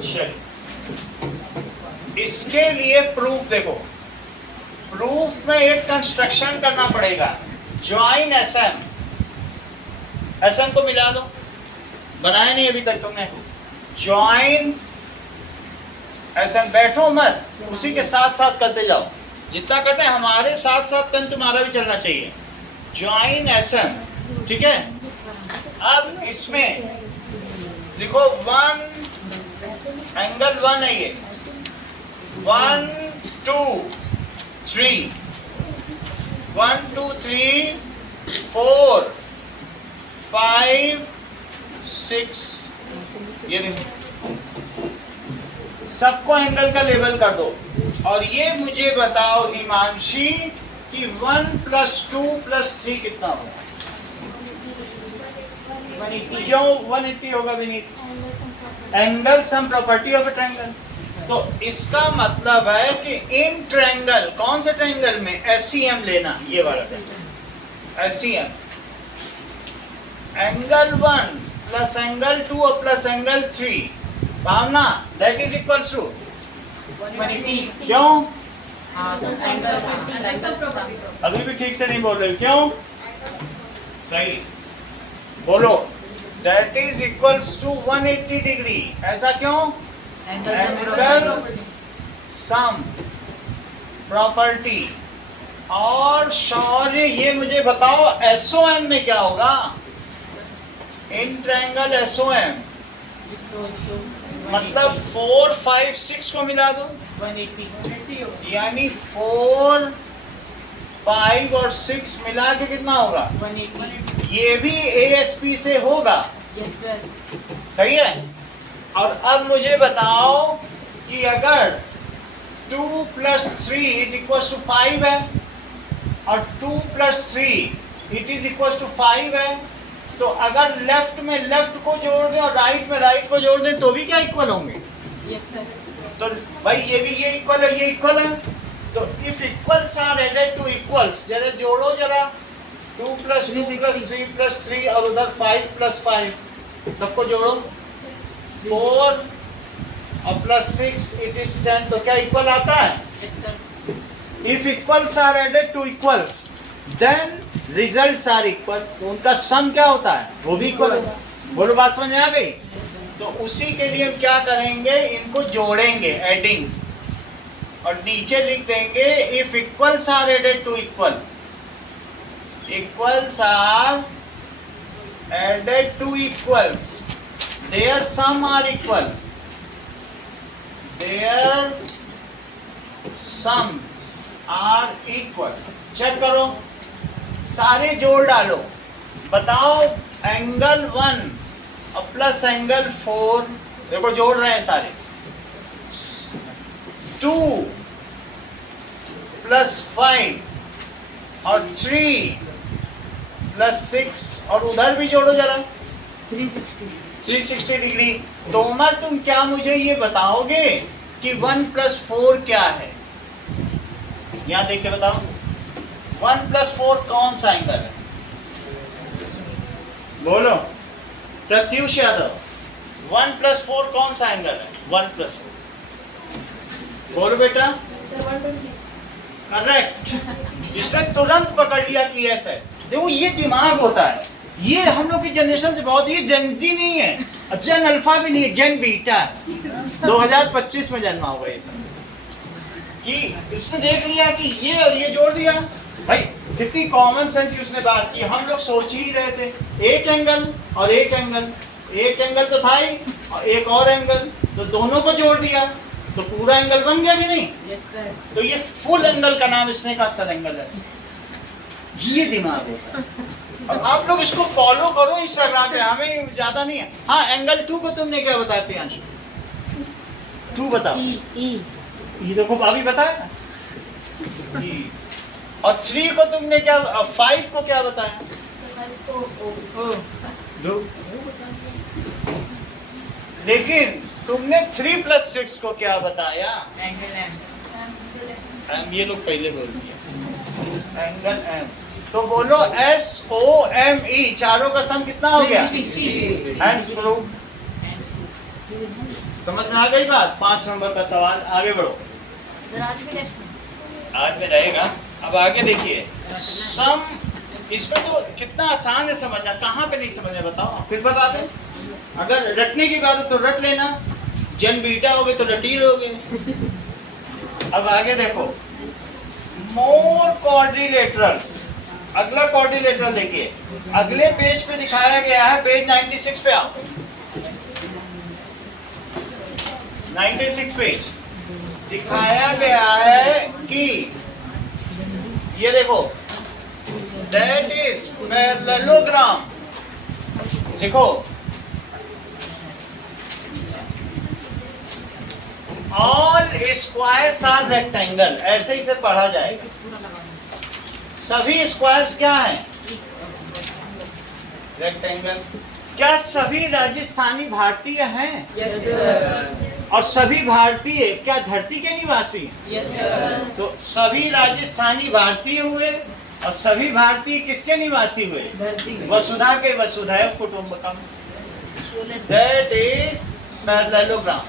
चलिए इसके लिए प्रूफ देखो. प्रूफ में एक कंस्ट्रक्शन करना पड़ेगा. Join SM. SM को मिला दो. बनाया नहीं अभी तक तुमने. Join SM. बैठो मत, उसी के साथ साथ करते जाओ. जितना करते हैं हमारे साथ साथ पेन तुम्हारा भी चलना चाहिए. Join SM. ठीक है. अब इसमें लिखो 1 एंगल 1 है ये. 1 2 3 1 2 3 4 5 6. ये देखो सबको एंगल का लेवल कर दो. और ये मुझे बताओ हिमांशी कि 1 + 2 + 3 कितना होगा? 180. क्यों 180 होगा Vineet? Angle sum property of A triangle. तो इसका मतलब है कि इन ट्रायंगल, कौन से ट्रायंगल में? SEM लेना. ये वाला SEM. एंगल 1 प्लस एंगल 2 और plus angle 3. Bhavna that is equals to 180. क्यों? एंगल अभी भी ठीक से नहीं बोल रहे. क्यों? सही बोलो. That is equals to 180 degree. ऐसा क्यों? Angle sum property. और शौर्य ये मुझे बताओ SOM में क्या होगा? इन ट्रायंगल SOM मतलब 4 5 6 को मिला दो. 180. यानी 4 5 और 6 मिला के कितना होगा? 180. ये भी ASP से होगा. Yes, sir. सही है. और अब मुझे बताओ कि अगर 2 + 3 = 5 है और 2 + 3 इट इज इक्वल टू 5 है, तो अगर लेफ्ट में लेफ्ट को जोड़ दें और राइट में राइट को जोड़ दें तो भी क्या इक्वल होंगे? Yes, sir. तो भाई ये भी ये इक्वल है, ये इक्वल है. तो if equals are added to equals, जरा जोड़ो जरा. 2 + 2 + 3 + 3 और उधर 5 + 5 सबको जोड़ो. 4 और +6 इट इज 10. तो क्या इक्वल आता है? Yes, sir. If equals are added to equals, then results are equal. तो उनका सम क्या होता है? वो भी इक्वल होगा. बोलो बात समझ में आ गई? तो उसी के लिए हम क्या करेंगे? इनको जोड़ेंगे, एडिंग. और नीचे लिख देंगे if equals are added to equal, equals are added to equals, their sum are equal, their sums are equal. Check करो, सारे जोड़ डालो. बताओ एंगल 1 और प्लस एंगल 4, देखो जोड़ रहे हैं सारे, 2 प्लस 5 और 3 प्लस 6 और उधर भी जोड़ो जरा 360 डिग्री। तो उमर तुम क्या मुझे ये बताओगे कि 1 प्लस 4 क्या है? यहाँ देख के बताओ, 1 प्लस 4 कौन सा एंगल है? बोलो प्रत्युष यादव, 1 प्लस 4 कौन सा एंगल है? 1 प्लस 4 बोलो बेटा। करेक्ट, इसने तुरंत पकड़ लिया कि ऐसा है। देखो ये दिमाग होता है, ये हम लोग की जनरेशन से बहुत, ये जेनजी नहीं है, जेन अल्फा भी नहीं है, जेन बीटा है। 2025 में जन्मा हुआ ये सब, कि इसने देख लिया कि ये और ये जोड़ दिया। भाई कितनी कॉमन सेंस की उसने बात की। हम लोग सोच ही रहे थे एक एंगल और एक एंगल, एक एंगल तो था ही और एक और एंगल, तो दोनों को जोड़ दिया तो पूरा एंगल बन गया कि नहीं? Yes sir. तो ये फुल एंगल का नाम इसने कहा सर एंगल है। ये दिमाग होता है। अब आप लोग इसको फॉलो करो इंस्टाग्राम पे, हमें ज्यादा नहीं है। हाँ एंगल 2 को तुमने क्या बताया प्रियांशु? 2 बताओ। ये देखो अभी बताया ना। E। और 3 को तुमने क्या, 5 को क्या बताया? दो। लेकिन तुमने 3 प्लस 6 को क्या बताया? Angle M. एम, ये लोग पहले बोल दिए एंगल एम। तो बोलो SOME, चारों का सम कितना हो गया? 360। Hands prove. समझ में आ गई बात? 5 नंबर का सवाल, आगे बढ़ो। आज में रहेगा। अब आगे देखिए, सम, इसमें तो कितना आसान है समझना, कहाँ पे नहीं समझना बताओ, फिर बता दें। अगर रटने की बात है तो रट लेना, जन बीटा हो गए तो रटी रहोगे। अब आगे देखो, मोर क्वाड्रिलेटरल्स। अगला क्वाड्रिलेटरल देखिए, अगले पेज पे दिखाया गया है, पेज 96 पे आओ, 96 पेज दिखाया गया है कि ये देखो, दैट इज पैरेललोग्राम। लिखो, ऑल स्क्वायर्स आर रेक्टेंगल, ऐसे ही से पढ़ा जाएगा। सभी स्क्वायर्स क्या हैं? रेक्टेंगल। क्या सभी राजस्थानी भारतीय हैं? Yes sir. और सभी भारतीय क्या धरती के निवासी? Yes sir. तो सभी राजस्थानी भारतीय हुए और सभी भारतीय किसके निवासी हुए? धरती। वसुधा के वसुधैव कुटुंबकम। That is parallelogram.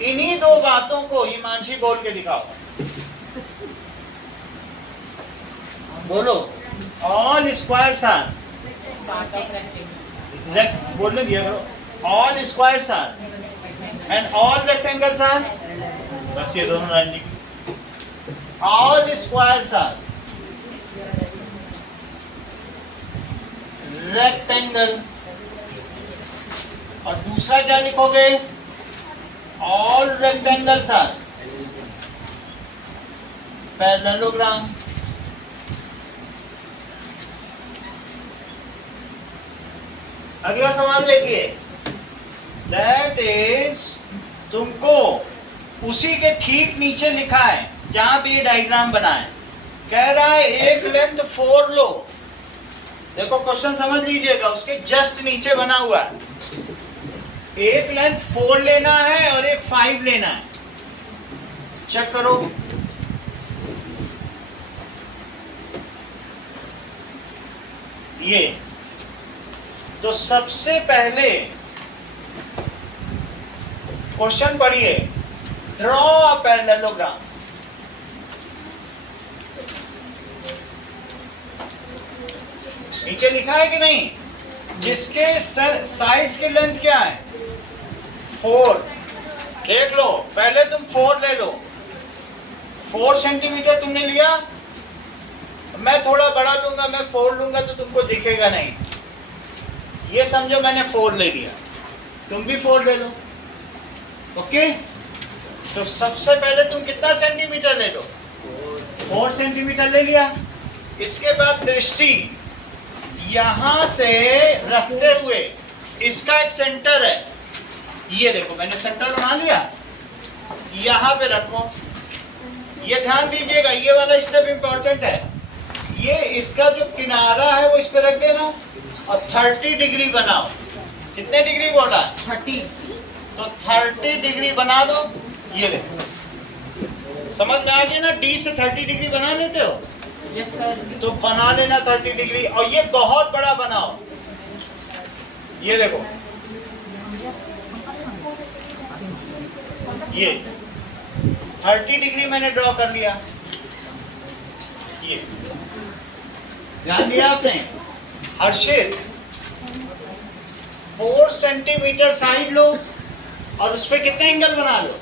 इन्हीं 2 बातों को हिमांशी बोल के दिखाओ। बोलो, ऑल स्क्वायर्स आर, बोलने दिया करो, all squares are and all rectangles are, बस ये दोनों लाइन लिखी। ऑल स्क्वायर्स आर रेक्टेंगल, और दूसरा क्या लिखोगे? All rectangles are parallelogram. अगला सवाल देखिए, दैट इज, तुमको उसी के ठीक नीचे लिखा है जहां भी ये डायग्राम बना है, कह रहा है एक लेंथ 4 लो। देखो क्वेश्चन समझ लीजिएगा, उसके जस्ट नीचे बना हुआ है, एक लेंथ 4 लेना है और एक 5 लेना है। चेक करो, ये तो सबसे पहले क्वेश्चन पढ़िए, ड्रॉ अ पैरेललोग्राम। नीचे लिखा है कि नहीं, जिसके साइड्स की लेंथ क्या है? 4। देख लो, पहले तुम 4 ले लो, 4 सेंटीमीटर तुमने लिया, मैं थोड़ा बड़ा लूंगा, मैं 4 लूंगा तो तुमको दिखेगा नहीं, ये समझो मैंने 4 ले लिया, तुम भी 4 ले लो। ओके, तो सबसे पहले तुम कितना सेंटीमीटर ले लो? 4 सेंटीमीटर ले लिया। इसके बाद दृष्टि, यहां से रखते हुए इसका एक सेंटर है, ये देखो मैंने सेंटर बना लिया, यहां पे रखो। ये ध्यान दीजिएगा, ये वाला स्टेप इंपॉर्टेंट है। ये इसका जो किनारा है वो इस पे रख देना और 30 डिग्री बनाओ। कितने डिग्री बोला? 30। तो 30 डिग्री बना दो। ये देखो, समझ में आ गया ना? डी से 30 डिग्री बना लेते हो? Yes sir. तो बना लेना 30 डिग्री, और ये बहुत बड़ा बनाओ। ये देखो, ये 30 डिग्री मैंने ड्रॉ कर लिया। ये ध्यान दिया आपने? हर्षित 4 सेंटीमीटर साइड लो और उस पे कितने एंगल बना लो?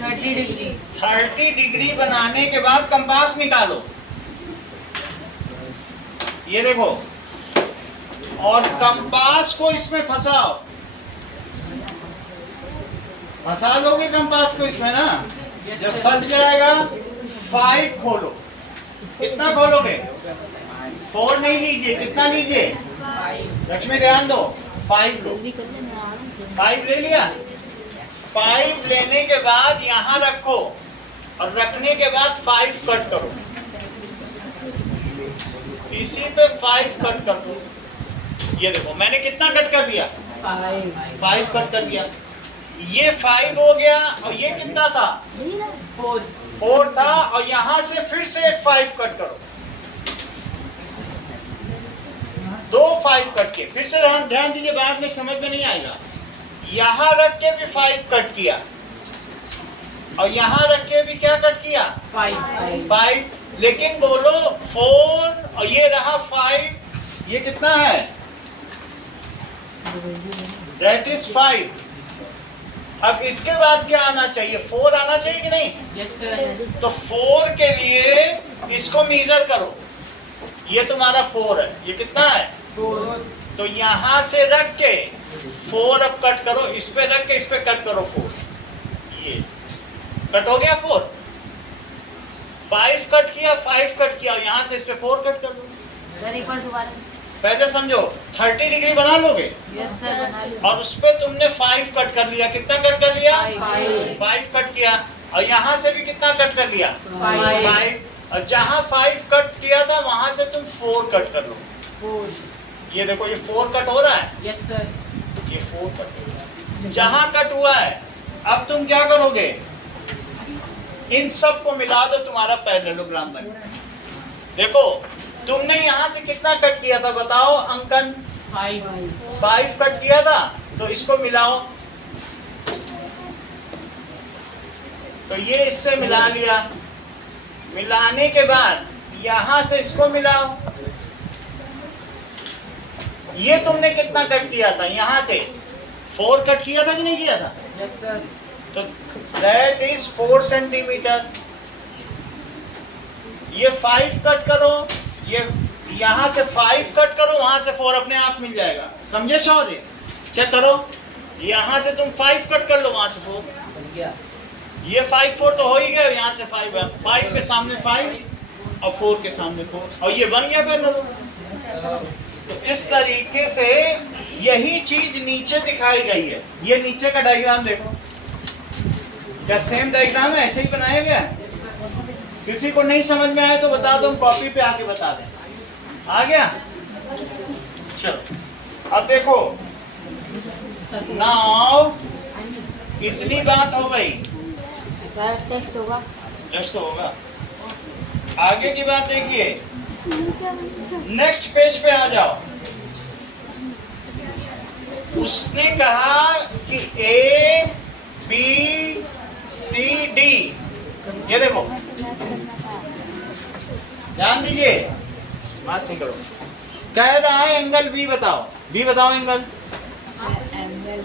30 डिग्री। 30 डिग्री बनाने के बाद कंपास निकालो। ये देखो, और कंपास को इसमें फंसाओ। फंसा लोगे कंपास को इसमें ना? जब फंस जाएगा 5 खोलो। कितना खोलोगे? 4 नहीं लीजिए, कितना लीजिए? 5। लक्ष्मी ध्यान दो, 5 लो। 5 ले लिया? 5 लेने के बाद यहाँ रखो और रखने के बाद 5 कट करो। इसी पे 5 कट कर दो। ये देखो मैंने कितना कट कर दिया? 5 कट कर दिया। ये 5 हो गया और ये कितना था? 4 था, और यहाँ से फिर से एक 5 कट करो। 2 5 कट के फिर से ध्यान दीजिए, बाद में समझ में नहीं आएगा। यहाँ रख के भी 5 कट किया और यहाँ रख के भी क्या कट किया? 5। लेकिन बोलो 4 और ये रहा 5, ये कितना है? That is 5। अब इसके बाद क्या आना चाहिए? 4 आना चाहिए कि नहीं? Yes sir. तो 4 के लिए इसको मेजर करो। ये तुम्हारा 4 है, ये कितना है? 4। तो यहाँ से रख के 4 अब कट करो, इस पे रख के इस पे कट करो 4। ये कट हो गया 4। 5 कट किया, 5 कट किया, यहाँ से इस पे 4 कट कर दो। पहले समझो, 30 डिग्री बना लोगे? यस सर, बना लो। और उस पे तुमने 5 कट कर लिया। कितना कट कर लिया? 5 कट किया, और यहाँ से भी कितना कट कर लिया? 5। और जहाँ 5 कट किया था वहां से तुम 4 कट कर लो। 4। ये देखो, ये 4 कट हो रहा है, यस सर। ये 4 कट हो रहा है। जहाँ कट हुआ है अब तुम क्या करोगे? इन सब को मिला दो, तुम्हारा पैरेललोग्राम बन गया। देखो तुमने यहाँ से कितना कट किया था बताओ अंकन? 5 कट किया था, तो इसको मिलाओ। तो ये इससे मिला लिया। मिलाने के बाद यहाँ से इसको मिलाओ। ये तुमने कितना कट किया था? यहाँ से 4 कट किया था कि नहीं किया था? Yes sir. तो दैट इज 4 सेंटीमीटर। ये 5 कट करो, ये यहाँ से 5 कट करो, वहां से 4 अपने आप मिल जाएगा। समझे शौर्य? चेक करो, यहाँ से तुम 5 कट कर लो, वहां से 4। ये 5 4 तो हो ही गया, यहाँ से 5 है। 5 के सामने 5 और 4 के सामने 4, और ये बन गया पैरेललोग्राम। तो इस तरीके से यही चीज नीचे दिखाई गई है। ये नीचे का डायग्राम देखो, क्या सेम डायग्राम है? ऐसे ही बनाया गया है? किसी को नहीं समझ में आए तो बता दो, हम कॉपी पे आके बता दें। आ गया? चलो अब देखो, नाउ इतनी बात हो गई। टेस्ट होगा। टेस्ट तो होगा। आगे की बात देखिए, नेक्स्ट पेज पे आ जाओ। उसने कहा कि A B C D, ये देखो ध्यान दीजिए, बात नहीं करो। कह रहा है एंगल B बताओ। B बताओ एंगल। एंगल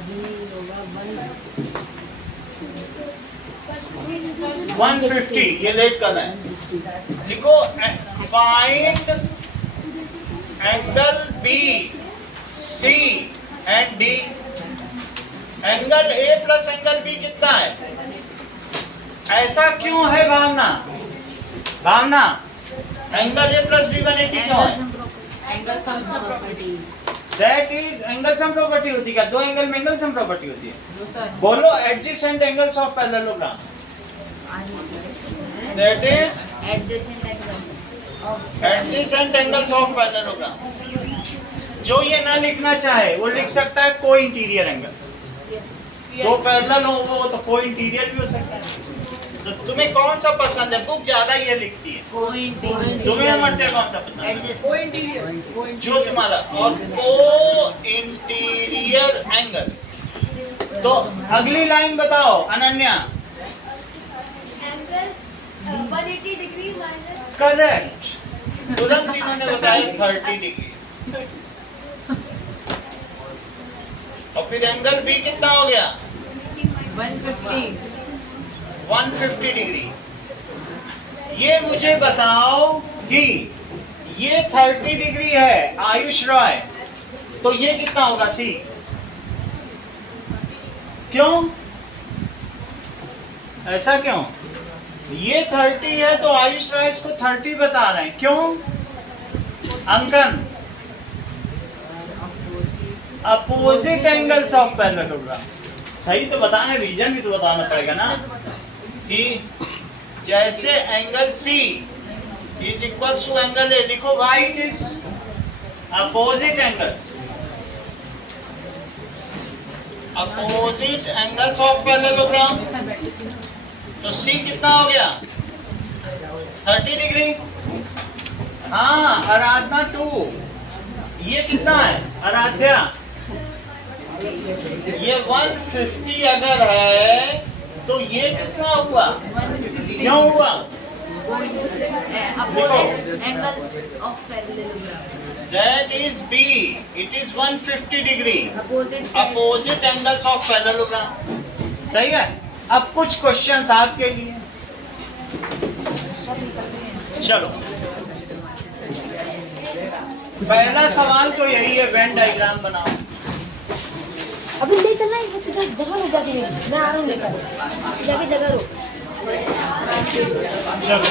बी होगा 150। ये लेट करना है, लिखो find angle B C and D। Angle A plus angle B कितना है? ऐसा क्यों है भावना? भावना, एंगल A प्लस B 180 क्यों है? Angle sum property that is angle sum property होती है क्या? दो एंगल में एंगल सम प्रॉपर्टी होती है। नो सर बोलो adjacent angles of parallelogram. That is adjacent angles of adjacent angles of parallelogram. जो ये ना लिखना चाहे वो लिख सकता है को इंटीरियर एंगल। दो पैरेलल हो वो तो को इंटीरियर भी हो सकता है। तो तुम्हें कौन सा पसंद है? बुक ज्यादा ये लिखती है। तुम्हें मरते कौन सा पसंद है? को इंटीरियर जो तुम्हारा और को इंटीरियर एंगल्स। तो अगली लाइन बताओ Ananya. Angle 180 degree minus correct, तुरंत इन्होंने बताया 30 डिग्री। और फिर एंगल बी कितना हो गया? 150 डिग्री। ये मुझे बताओ कि ये 30 डिग्री है आयुष रॉय, तो ये कितना होगा सी? क्यों ऐसा क्यों? ये 30 है तो आयुष रॉय इसको 30 बता रहे हैं, क्यों? अंकन अपोजिट एंगल्स ऑफ पैरेललोग्राम। सही तो बताना, रीजन भी तो बताना पड़ेगा ना, कि जैसे angle C is equal to angle A, लिखो why it is opposite angles, opposite angles of parallelogram. तो सी कितना हो गया? 30 डिग्री। हाँ आराधना 2, ये कितना है आराध्या? ये 150 अगर है तो ये कितना हुआ? क्यों हुआ? Angles of parallelogram that is B, it is 150 degree opposite opposite angles of parallelogram. सही है। अब कुछ क्वेश्चंस आपके लिए, चलो पहला सवाल तो यही है, वेन डायग्राम बनाओ। अभी ले चलना है, जगह हो जाती है, मैं आ रहा हूँ लेकर, जाके जगह रुक। चलो